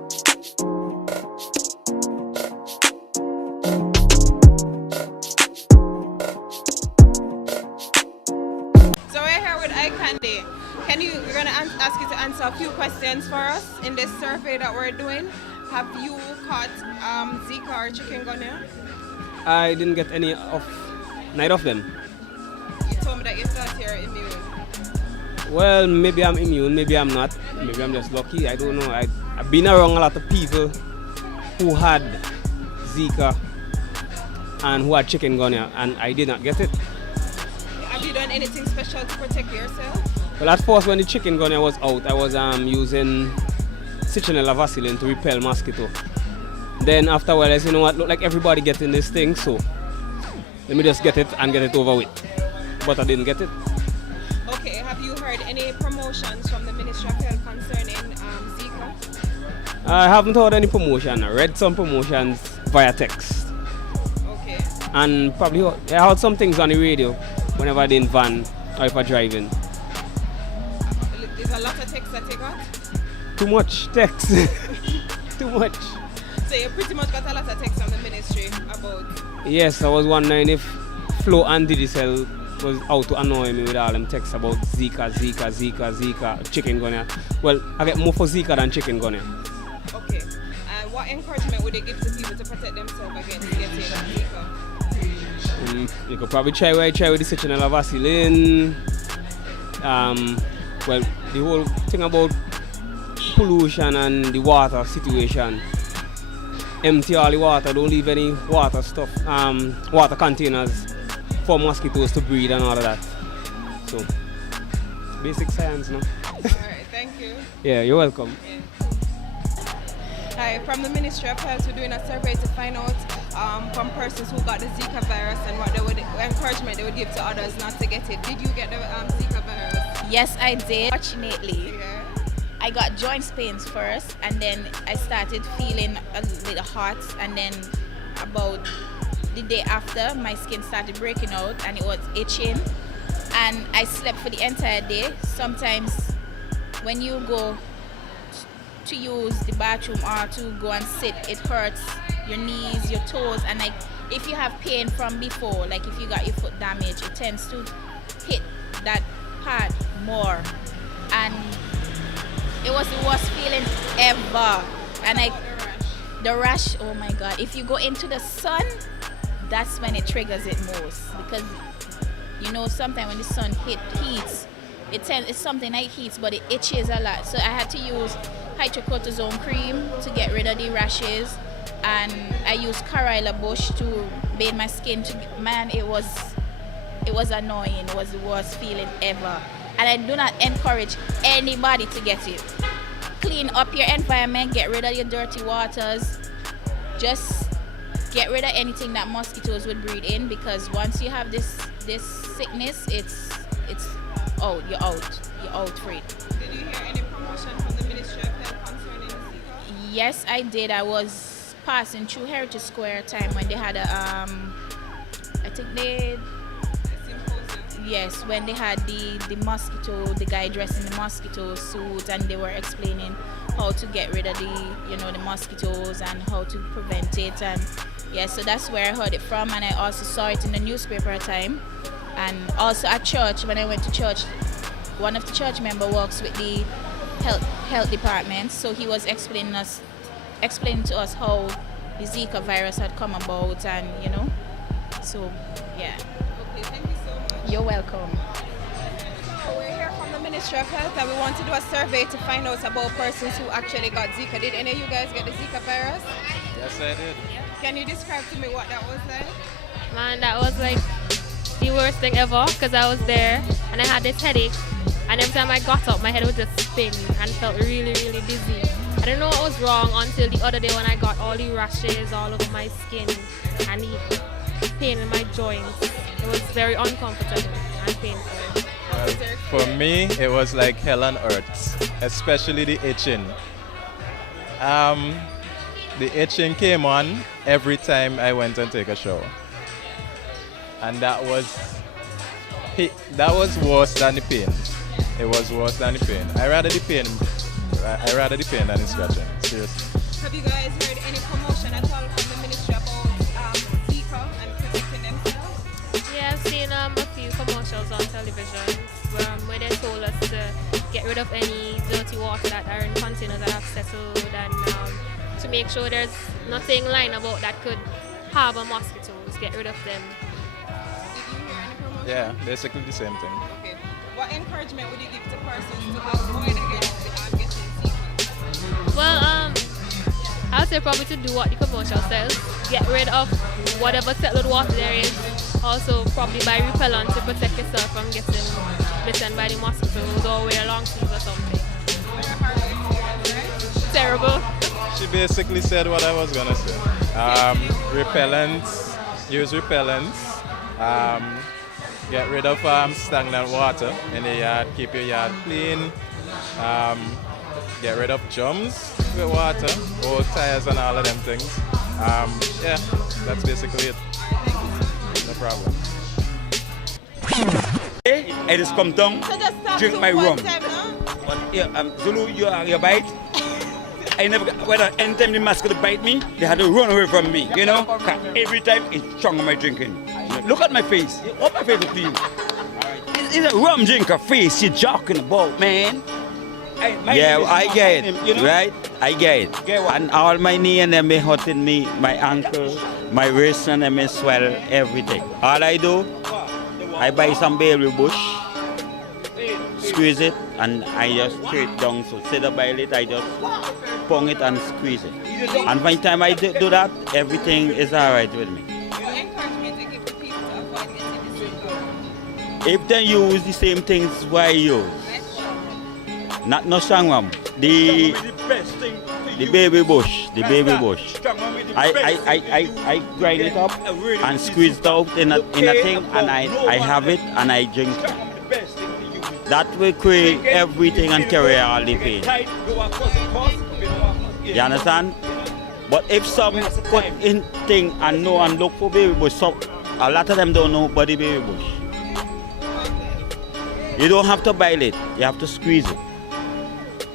So we're here with iCandy. We're going to ask you to answer a few questions for us in this survey that we're doing. Have you caught Zika or chikungunya? I didn't get neither of them. You told me that you thought you're immune. Well, maybe I'm immune, maybe I'm not. Maybe I'm just lucky, I don't know. I've been around a lot of people who had Zika and who had chikungunya, and I did not get it. Have you done anything special to protect yourself? Well, at first when the chikungunya was out, I was using citronella Vaseline to repel mosquito. Then after a while I said, you know what, look like everybody getting this thing, so let me just get it and get it over with. But I didn't get it. Okay, have you heard any promotions from the Ministry of Health concerning Zika? I haven't heard any promotion. I read some promotions via text. Okay. And probably I heard some things on the radio whenever I'm in van or if I'm driving. There's a lot of text that you got? Too much text. Too much. So you pretty much got a lot of text from the ministry about... Yes, I was wondering if Flo and Digicel was out to annoy me with all them texts about Zika, chikungunya. Well, I get more for Zika than chikungunya. Okay. What encouragement would they give to people to protect themselves against getting Zika? You could probably try with the citronella Vaseline. Well, the whole thing about pollution and the water situation. Empty all the water, don't leave any water stuff, water containers for mosquitoes to breed and all of that. So, basic science, no? Alright, thank you. Yeah, you're welcome. Yeah. Hi, from the Ministry of Health, we're doing a survey to find out from persons who got the Zika virus and what encouragement they would give to others not to get it. Did you get the Zika virus? Yes, I did. Fortunately, Yeah. I got joint pains first, and then I started feeling a little hot, and then about the day after, my skin started breaking out and it was itching, and I slept for the entire day. Sometimes when you go to use the bathroom or to go and sit, it hurts your knees, your toes, and like if you have pain from before, like if you got your foot damaged, it tends to hit that part more, and it was the worst feeling ever. And the rash, oh my god, if you go into the sun, that's when it triggers it most, because you know sometimes when the sun heats, it's something like heats, but it itches a lot. So I had to use hydrocortisone cream to get rid of the rashes, and I used Carilla Bush to bathe my skin. Man, it was annoying. It was the worst feeling ever, and I do not encourage anybody to get it. Clean up your environment, get rid of your dirty waters, just get rid of anything that mosquitoes would breed in, because once you have this sickness, it's out. You're out for it. Did you hear any promotion from the Ministry of Health concerning Zika? Yes, I did. I was passing through Heritage Square time when they had Yes, when they had the mosquito, the guy dressed in the mosquito suit, and they were explaining how to get rid of the mosquitoes and how to prevent it. And yeah, so that's where I heard it from, and I also saw it in the newspaper at time. And also at church, when I went to church, one of the church members works with the health department, so he was explaining to us how the Zika virus had come about, and so yeah. Okay, thank you so much. You're welcome. So we're here from the Ministry of Health, and we want to do a survey to find out about persons who actually got Zika. Did any of you guys get the Zika virus? Yes, I did. Can you describe to me what that was like? Man, that was like the worst thing ever, because I was there and I had this headache, and every time I got up my head would just spin and felt really, really dizzy. I didn't know what was wrong until the other day when I got all the rashes all over my skin and the pain in my joints. It was very uncomfortable and painful. Well, for me, it was like hell on earth, especially the itching. The itching came on every time I went and take a shower, and that was worse than the pain. It was worse than the pain. I rather the pain than the scratching. seriously. Have you guys heard any promotion at all from the ministry about Zika and protecting themselves? Yeah, I've seen a few commercials on television where they told us to get rid of any dirty water that are in containers that have settled, and to make sure there's nothing lying about that could harbor mosquitoes, get rid of them. Did you hear any promotion? Yeah, basically the same thing. Okay. What encouragement would you give to persons to avoid against getting Zika? Well, I'd say probably to do what the commercial says, get rid of whatever settled water there is. Also, probably buy repellent to protect yourself from getting bitten by the mosquitoes, or wear long sleeves or something. Terrible. She basically said what I was gonna say. Repellents, use repellents. Get rid of stagnant water in the yard. Keep your yard clean. Get rid of germs with water, old tires and all of them things. Yeah, that's basically it. No problem. I just come down, So just stop drink to my one rum. time, huh? But yeah, Zulu, you bite. I never, whether anytime the mosquito bite me, they had to run away from me. You know, 'cause every time it's strong on my drinking. Look at my face. What my face look to you? It's a rum drinker face you're joking about, man. Yeah, I get it, you know? right? I get it. Get what? And all my knee and them be hurting me, my ankle, my wrist and them is swell, everything. All I do, I buy some baby bush, squeeze it, and I just straight down. So instead of boil it, I just pong it and squeeze it. And by the time I do that, everything is alright with me. What encouragement do you give to people to avoid getting Zika? If they use the same things why use, not no strong rum, the baby bush, I grind it up and squeeze it out in a thing, and I have it and I drink it. That will create everything and carry all the pain. You understand? But if some put in thing and know and look for baby bush, so a lot of them don't know about the baby bush. You don't have to boil it, you have to squeeze it.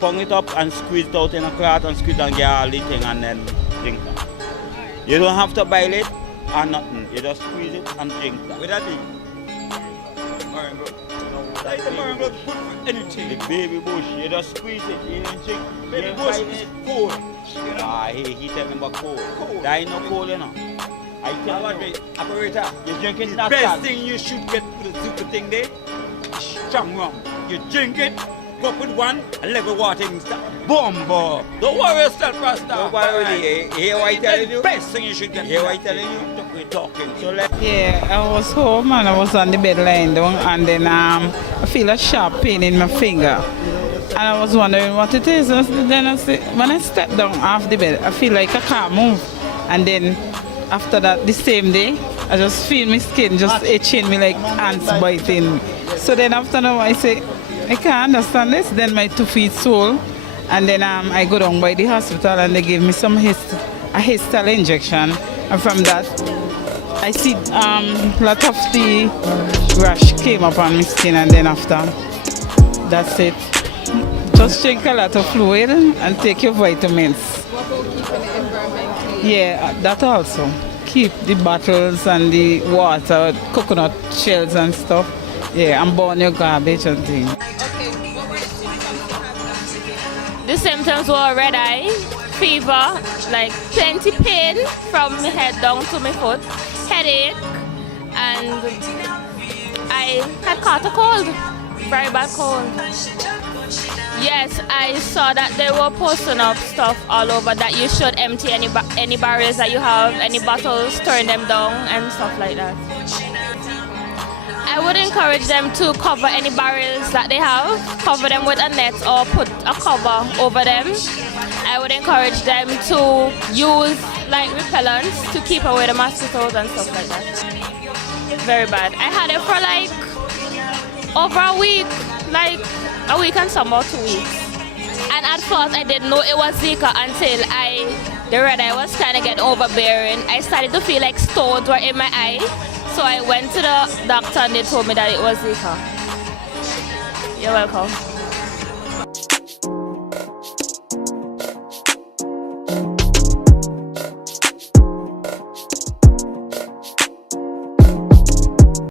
Pong it up and squeeze it out in a cloth and squeeze and get all the thing and then drink that. You don't have to boil it or nothing, you just squeeze it and drink that. With that thing. Anything. The baby bush, you just squeeze it, you don't drink. Baby you bush bite is it. cold. Ah, he tell me about cold. Cold. That ain't no cold, you know. I tell you, Operator, you're drinking the that best salt. thing you should get for the Zika thing there, strong rum. You drink it, go up with one, and level water and start. Boom, boom. Don't worry yourself, Rasta. Don't worry, hear what I telling you? The best thing you should get. Hear what I telling you? We're talking. So let Yeah, I was home and I was on the bed lying down, and then I feel a sharp pain in my finger. And I was wondering what it is. And then when I step down off the bed, I feel like I can't move. And then after that, the same day, I just feel my skin just itching me like ants biting me. So then after that, I say, I can't understand this. Then my 2 feet swole. And then I go down by the hospital and they give me some a histal injection. And from that, I see lot of the rash came up on my skin, and then after, that's it. Just drink a lot of fluid and take your vitamins. What about keeping the environment clean? Yeah, that also. Keep the bottles and the water, coconut shells and stuff. Yeah, and burn your garbage and things. Okay, what were the symptoms you had last week? The symptoms were red eye, fever, like plenty pain from my head down to my foot, headache, and I had caught a cold, very bad cold. Yes, I saw that they were posting up stuff all over that you should empty any barrels that you have, any bottles, turn them down and stuff like that. I would encourage them to cover any barrels that they have, cover them with a net or put a cover over them. I would encourage them to use like repellents to keep away the mosquitoes and stuff like that. Very bad. I had it for like over a week, like a week and some about 2 weeks. And at first I didn't know it was Zika until the red eye was kind of getting overbearing. I started to feel like stones were in my eye. So I went to the doctor and they told me that it was Zika. You're welcome.